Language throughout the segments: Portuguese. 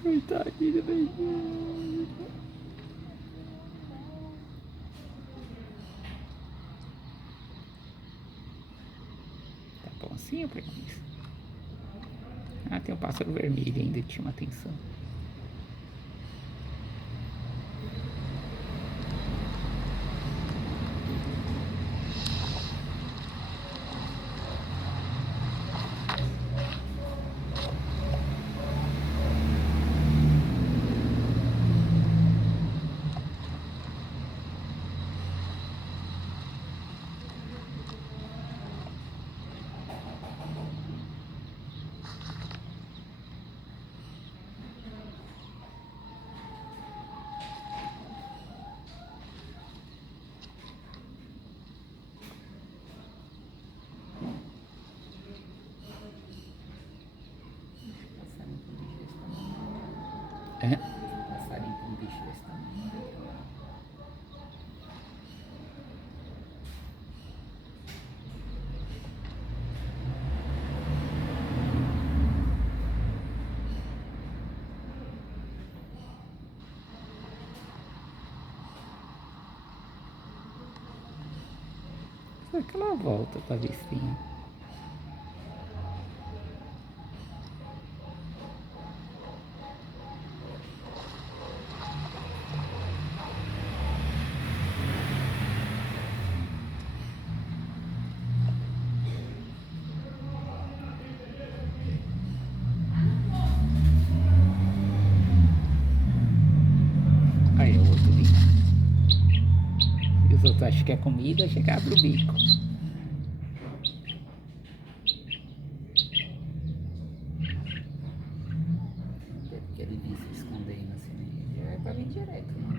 Coitadinho, menino. Tá bom assim, eu pergunto. Ah, tem um pássaro vermelho ainda que chama atenção. É? Passarinho com um bicho desse tamanho. Só que ela volta pra vizinha. Aí o outro ali. E os outros acham que é comida, chega e abre o bico. Porque ele vem se escondendo assim, né? Já é pra vir direto, né?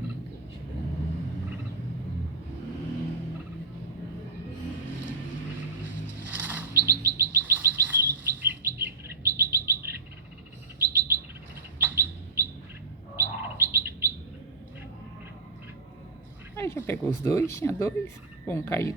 Aí já pegou os dois, tinha dois. Um caiu,